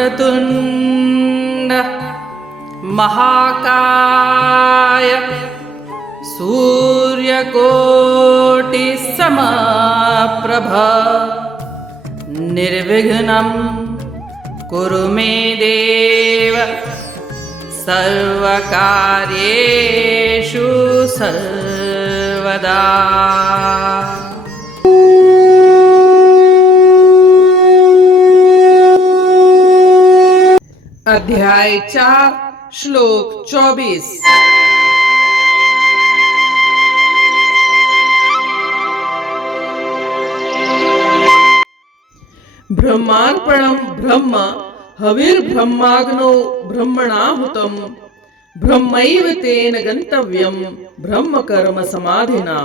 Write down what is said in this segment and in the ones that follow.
वक्रतुण्ड महाकाय सूर्यकोटिसमप्रभ निर्विघ्नं कुरु मे देव सर्वकार्येषु सर्वदा। अध्याय 4 श्लोक 24। ब्रह्मार्पणं ब्रह्म हविर्ब्रह्माग्नौ ब्रह्मणाहुतं ब्रह्मैव तेन गन्तव्यं ब्रह्म कर्म समाधिना।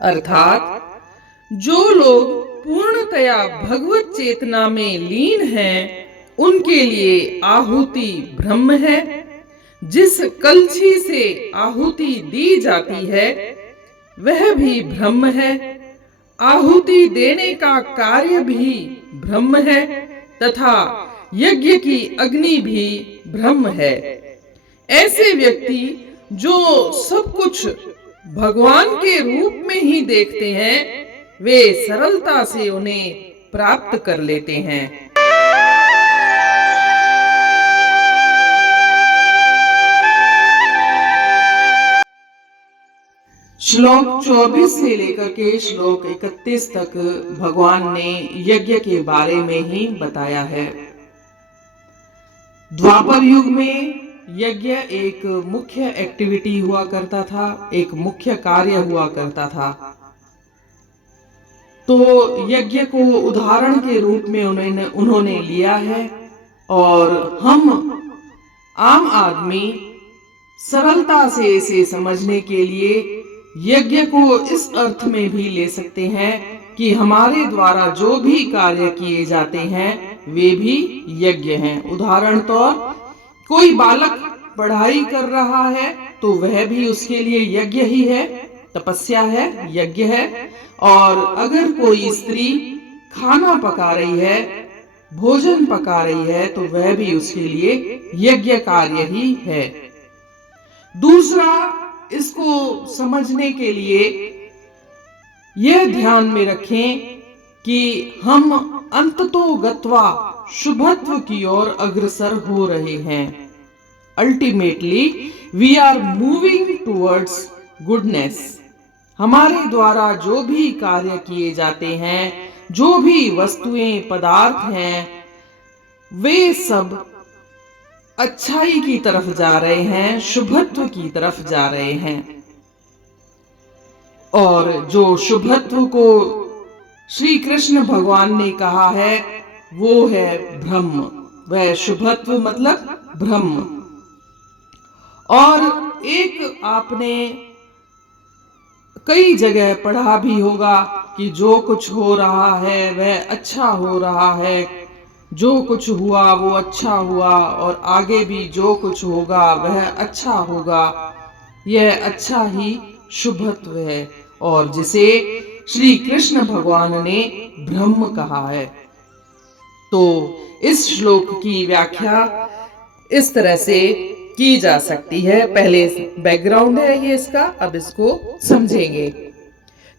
अर्थात जो लोग पूर्णतया भगवत चेतना में लीन हैं, उनके लिए आहुति ब्रह्म है। जिस कलछी से आहुति दी जाती है वह भी ब्रह्म है। आहुति देने का कार्य भी ब्रह्म है तथा यज्ञ की अग्नि भी ब्रह्म है। ऐसे व्यक्ति जो सब कुछ भगवान के रूप में ही देखते हैं, वे सरलता से उन्हें प्राप्त कर लेते हैं। श्लोक 24 से लेकर के श्लोक 31 तक भगवान ने यज्ञ के बारे में ही बताया है। द्वापर युग में यज्ञ एक मुख्य एक्टिविटी हुआ करता था, एक मुख्य कार्य हुआ करता था। तो यज्ञ को उदाहरण के रूप में उन्होंने लिया है और हम आम आदमी सरलता से इसे समझने के लिए यज्ञ को इस अर्थ में भी ले सकते हैं कि हमारे द्वारा जो भी कार्य किए जाते हैं वे भी यज्ञ हैं। उदाहरण तौर कोई बालक पढ़ाई कर रहा है तो वह भी उसके लिए यज्ञ ही है, तपस्या है, यज्ञ है। और अगर कोई स्त्री खाना पका रही है, भोजन पका रही है, तो वह भी उसके लिए यज्ञ कार्य ही है। दूसरा, इसको समझने के लिए यह ध्यान में रखें कि हम अंततो गत्वा शुभत्व की ओर अग्रसर हो रहे हैं। Ultimately we are moving towards goodness. हमारे द्वारा जो भी कार्य किए जाते हैं, जो भी वस्तुएं पदार्थ हैं, वे सब अच्छाई की तरफ जा रहे हैं, शुभत्व की तरफ जा रहे हैं। और जो शुभत्व को श्री कृष्ण भगवान ने कहा है वो है ब्रह्म। वह शुभत्व मतलब ब्रह्म। और एक आपने कई जगह पढ़ा भी होगा कि जो कुछ हो रहा है वह अच्छा हो रहा है, जो कुछ हुआ वो अच्छा हुआ और आगे भी जो कुछ होगा वह अच्छा होगा। यह अच्छा ही शुभत्व है और जिसे श्री कृष्ण भगवान ने ब्रह्म कहा है। तो इस श्लोक की व्याख्या इस तरह से की जा सकती है। पहले बैकग्राउंड है ये इसका, अब इसको समझेंगे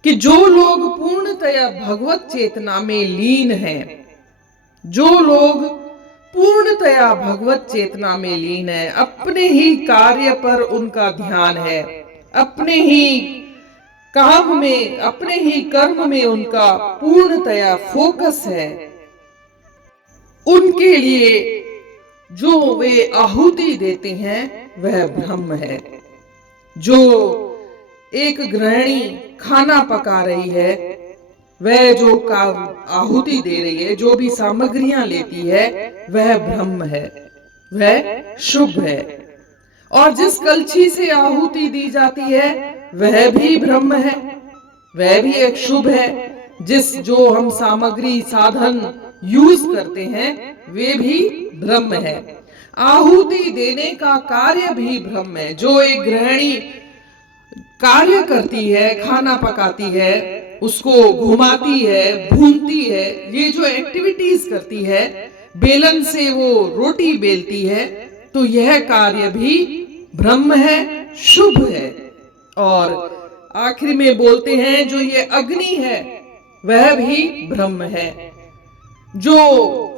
कि जो लोग पूर्णतया भगवत चेतना में लीन हैं, जो लोग पूर्णतया भगवत चेतना में लीन है, अपने ही कार्य पर उनका ध्यान है, अपने ही काम में, अपने ही कर्म में उनका पूर्णतया फोकस है, उनके लिए जो वे आहुति देते हैं वह ब्रह्म है। जो एक गृहिणी खाना पका रही है, वह जो आहुति दे रही है, जो भी सामग्रियां लेती है, वह ब्रह्म है, वह शुभ है। और जिस कलछी से आहुति दी जाती है वह भी ब्रह्म है, वह भी एक शुभ है। जो हम सामग्री साधन यूज करते हैं वे भी ब्रह्म है। आहुति देने का कार्य भी ब्रह्म है। जो एक गृहिणी कार्य करती है, खाना पकाती है, उसको घुमाती है, भूनती है, ये जो एक्टिविटीज करती है, बेलन से वो रोटी बेलती है, तो यह कार्य भी ब्रह्म है, शुभ है। और आखिर में बोलते हैं जो ये अग्नि है वह भी ब्रह्म है। जो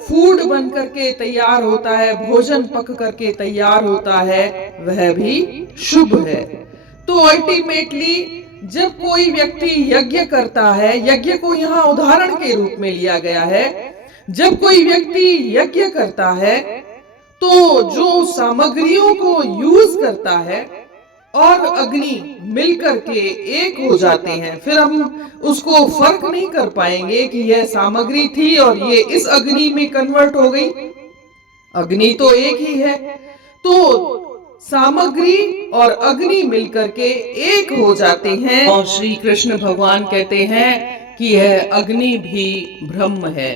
फूड बन करके तैयार होता है, भोजन पक करके तैयार होता है, वह भी शुभ है। तो अल्टीमेटली जब कोई व्यक्ति यज्ञ करता है, यज्ञ को यहाँ उदाहरण के रूप में लिया गया है, जब कोई व्यक्ति यज्ञ करता है तो जो सामग्रियों को यूज करता है और अग्नि मिलकर के एक हो जाते हैं, फिर हम उसको फर्क नहीं कर पाएंगे कि यह सामग्री थी और ये इस अग्नि में कन्वर्ट हो गई। अग्नि तो एक ही है। तो सामग्री और अग्नि मिलकर के एक हो जाते हैं और श्री कृष्ण भगवान कहते हैं कि यह अग्नि भी ब्रह्म है।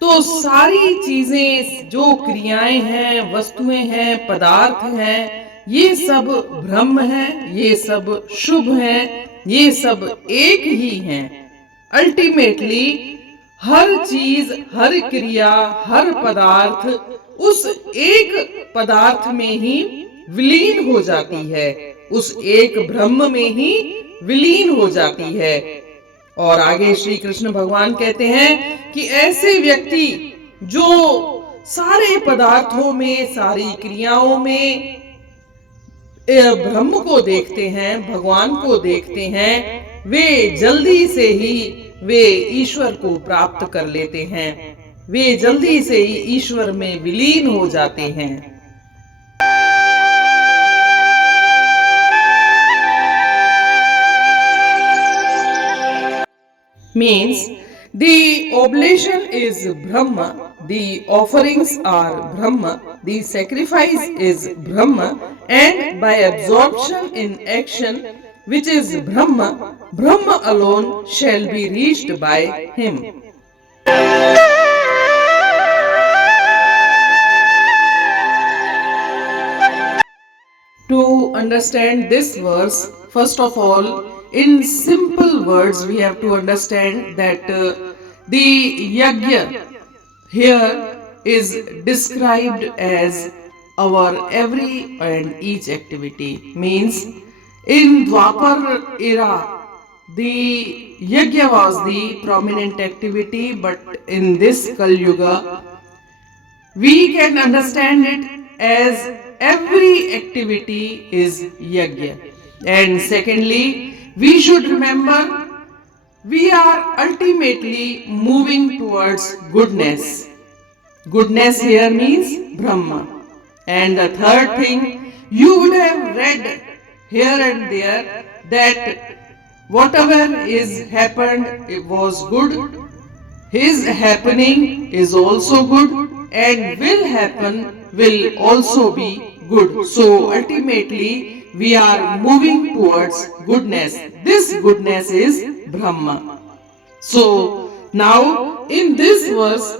तो सारी चीजें, जो क्रियाएं हैं, वस्तुएं हैं, पदार्थ हैं, ये सब ब्रह्म है, ये सब शुभ है, ये सब एक ही हैं। अल्टीमेटली हर चीज, हर क्रिया, हर पदार्थ उस एक पदार्थ में ही विलीन हो जाती है, उस एक ब्रह्म में ही विलीन हो जाती है। और आगे श्री कृष्ण भगवान कहते हैं कि ऐसे व्यक्ति जो सारे पदार्थों में, सारी क्रियाओं में ब्रह्म को देखते हैं, भगवान को देखते हैं, वे जल्दी से ही वे ईश्वर को प्राप्त कर लेते हैं, वे जल्दी से ही ईश्वर में विलीन हो जाते हैं। Means the oblation is Brahma, the offerings are Brahma, the sacrifice is Brahma, and by absorption in action, which is Brahma, Brahma alone shall be reached by him. To understand this verse, first of all, in simple words, we have to understand that the yajna here is described as our every and each activity. Means in Dwapar era, the yajna was the prominent activity, but in this Kali Yuga, we can understand it as every activity is yajna. And secondly, we should remember we are ultimately moving towards goodness. Goodness here means Brahma. And the third thing, you would have read here and there that whatever is happened, it was good. His happening is also good, and will happen will also be good. So ultimately we are moving towards goodness. This goodness is Brahma. So now in this verse,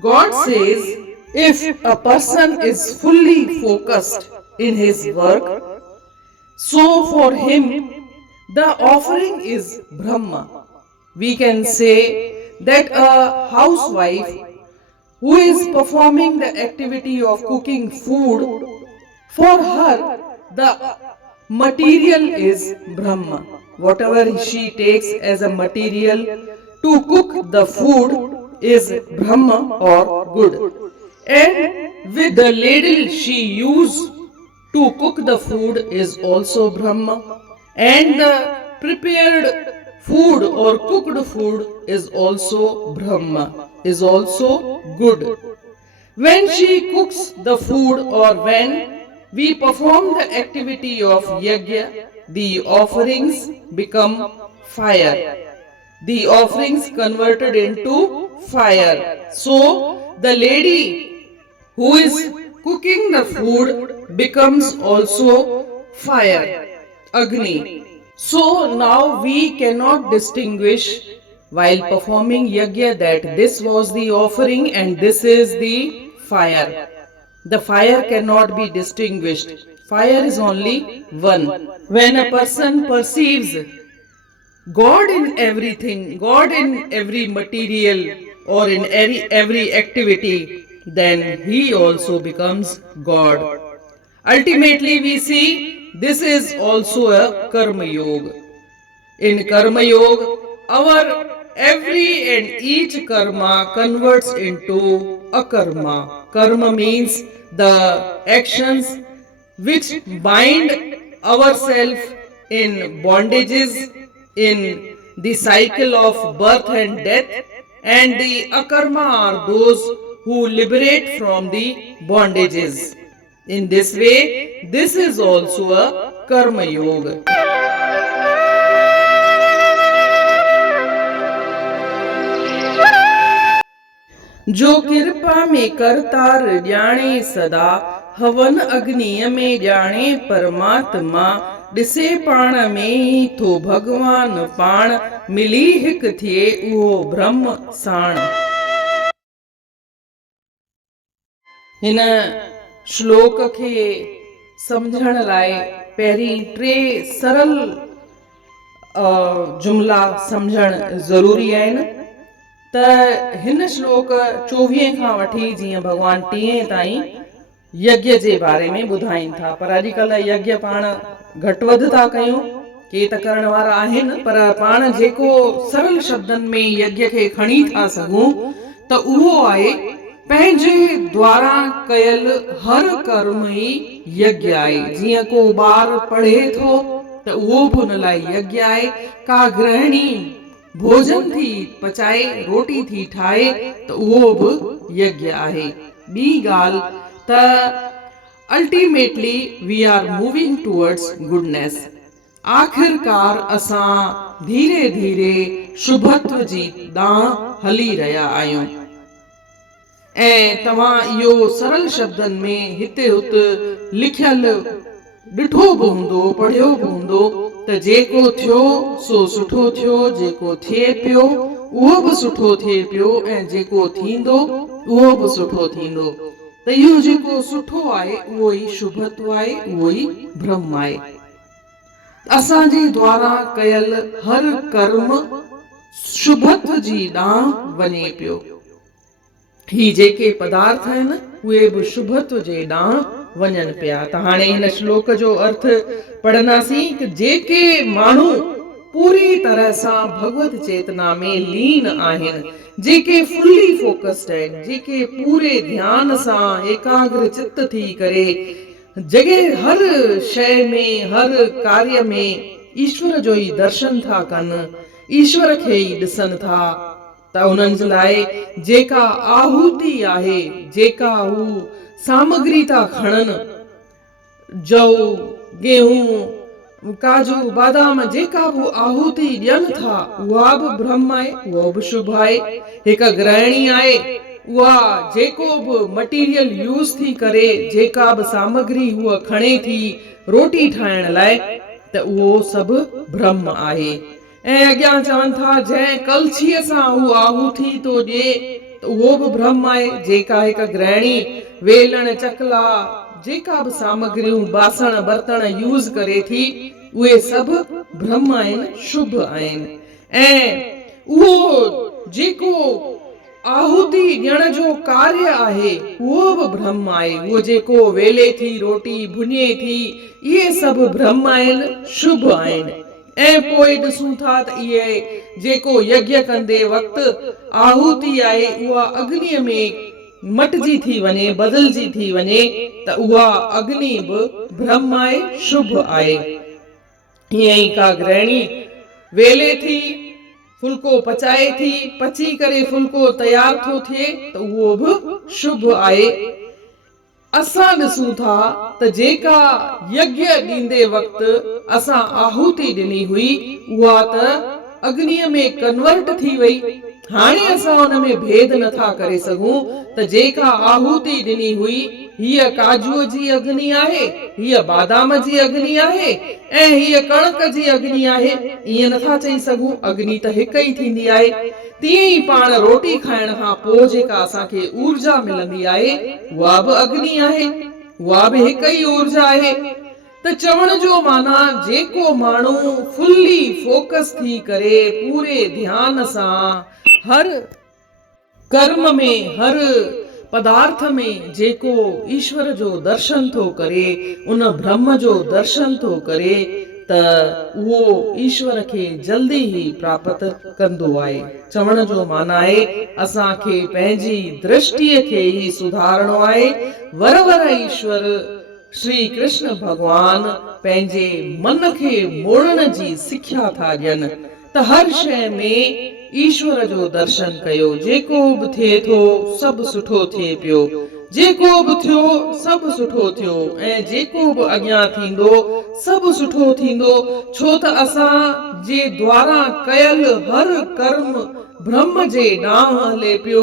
God says, if a person is fully focused in his work, so for him the offering is Brahma. We can say that a housewife who is performing the activity of cooking food, for her the material is Brahma. Whatever she takes as a material to cook the food is Brahma or good. And with the ladle she used to cook the food is also Brahma. And the prepared food or cooked food is also Brahma, is also good. When she cooks the food or when we perform the activity of yajna, the offerings become fire. The offerings converted into fire. So the lady who is cooking the food becomes also fire, Agni. So now we cannot distinguish while performing yajna that this was the offering and this is the fire. The fire cannot be distinguished. fire is only one. When a person perceives God in everything, God in every material or in every activity, then he also becomes God. Ultimately, we see this is also a Karma Yoga. In Karma Yoga, our every and each karma converts into a karma. Karma means the actions which bind ourselves in bondages, in the cycle of birth and death, and the akarma are those who liberate from the bondages. In this way, this is also a karma yoga. जो कृपा में करतार जाने सदा, हवन अग्निय में जाने परमात्मा, ॾिसे पाण में ई थो भगवान पाण, मिली हिक थिए उहो ब्रह्म साण। हिन श्लोक खे समझण लाइ पहिरीं टे सरल जुमला समझण ज़रूरी आहिनि। त हिन श्लोक 24 खां वठी जीअं भगवान 30 ताईं यज्ञ जे बारे में ॿुधाइनि था, पर अॼुकल्ह यज्ञ पाण घटि वधि था कयूं, के त करण वारा आहिनि, पर पाण जेको सरल शब्दनि में यज्ञ खे खणी था सघूं त उहो आहे पंहिंजे द्वारा कयल हर कर्म ई यज्ञ आहे। जीअं को ॿार पढ़े थो त उहो बि हुन लाइ यज्ञ आहे। का गृहिणी भोजन थी पचाए, रोटी थी ठाहे त उहो बि यज्ञ आहे। ॿी ॻाल्हि त ultimately we are moving towards goodness. आखिरकार असां धीरे धीरे शुभत्व जी ॾांहुं हली रहिया आहियूं। ऐं तव्हां इहो सरल शब्दनि में हिते हुते लिखियल ॾिठो बि हूंदो, पढ़ियो बि हूंदो त जेको थियो सो सुठो थियो, जेको थिए पियो उहो बि सुठो थिए पियो, ऐं जेको थींदो उहो बि सुठो थींदो। त इहो जेको सुठो आहे उहो ई शुभत्व आहे, उहो ई ब्रह्म आहे। असांजे द्वारा कयल हर कर्म शुभत्व जी ॾांहुं वञे पियो। ही जेके पदार्थ आहिनि उहे बि शुभत्व जे ॾांहुं वञनि पिया। त हाणे हिन श्लोक जो अर्थ पढ़ंदासीं कि जेके माण्हू पूरी तरह सां भगवत चेतना में लीन आहिनि, जेके फुल्ली फोकस्ड आहिनि, जेके पूरे ध्यान सां एकाग्र चित्त थी करे जगह हर शइ में, हर कार्य में ईश्वर जो ई दर्शन था कनि, ईश्वर खे ई ॾिसनि था, त उन्हनि जे लाइ जेका आहुति आहे, जेका हू सामग्री था खणनि, जौ, गेहूं, काजू, बादाम, जेका बि आहुति ॾियनि था उहा बि ब्रह्म आहे, उहो बि शुभ आहे। हिकु गृहिणी आहे, उहा जेको बि मटीरियल यूज़ थी करे, जेका बि सामग्री हूअ खणे थी रोटी ठाहिण लाइ, त उहो सभु ब्रह्म आहे। ऐं अॻियां चवनि था जंहिं कलछीअ सां हू आहुति थो ॾिए त उहो बि ब्रह्म आहे। जेका हिकु गृहिणी वेलण, चकला, जेका बि सामग्रियूं बासण बर्तन यूज़ करे थी उहे सभु ब्रह्म आहिनि, शुभ आहिनि। ऐं उहो जेको आहुति ॾियण जो कार्य आहे उहो बि ब्रह्म आहे। उहो जेको वेले थी, रोटी भुञे थी, इहे सभु ब्रह्म आहिनि, शुभ आहिनि। ऐं पोइ ॾिसूं था त इहे जेको यज्ञ कंदे वक़्तु आहुति आहे उहा अग्नीअ में मटिजी थी वञे, बदिलजी थी वञे, त उहा अग्नि बि ब्रह्म आहे, शुभ आहे। हीअं ई का गृहिणी वेले थी, फुल्को पचाए थी, पची करे फुल्को तयार थो थिए त उहो बि शुभ आहे। असां ॾिसूं था त जेका यज्ञ ॾींदे वक़्तु असां आहुति ॾिनी हुई उहा त अग्नीअ में कन्वर्ट थी वई। हाणे असां हुन में भेद नथा करे सघूं त जेका आहुति ॾिनी हुई हीअ काजूअ जी अग्नि आहे, हीअ बादाम जी अग्नि आहे, ऐं हीअ कणक जी अग्नि आहे। ईअं नथा चई सघूं, अग्नि त हिकु ई थींदी आहे। तीअं ई पाण रोटी खाइण खां पोइ जेका असांखे ऊर्जा मिलंदी आहे उहा बि अग्नि आहे, उहा बि हिकु ई ऊर्जा आहे। त चवण जो माना जेको माण्हू फुल्ली फोकस थी करे पूरे ध्यान सां हर कर्म में हर पदार्थ में जेको ईश्वर जो दर्शन थो करे उन ब्रह्म जो दर्शन थो करे त उहो ईश्वर खे जल्दी ही प्राप्त कंदो आहे। चवण जो माना आहे असांखे पंहिंजी दृष्टिअ खे ही सुधारणो आहे। वर वर ईश्वर श्री कृष्ण भगवान पंहिंजे मन खे मोड़ण जी सिख्या था ॾियनि त हर शइ में ईश्वर जो दर्शन कयो। जेको बि थिए थो सभु सुठो थिए पियो, जेको बि थियो सभु सुठो थियो ऐं जेको बि अॻियां थींदो सभु सुठो थींदो, छो त असां जे द्वारा कयल हर कर्म ब्रह्म जे ॾांहुं हले पियो,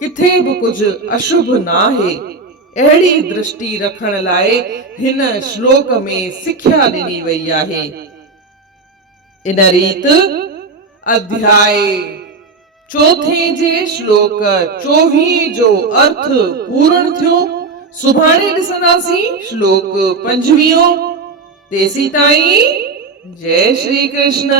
किथे बि कुझु अशुभ न आहे। अहिड़ी दृष्टि रखण लाइ हिन श्लोक में सिख्या ॾिनी वई आहे। इन रीत अध्याय 4 जे श्लोक 24 जो अर्थ पूर्ण थियो। सुभाणे ॾिसंदासीं श्लोक 25। तेसी ताईं जय श्री कृष्ण।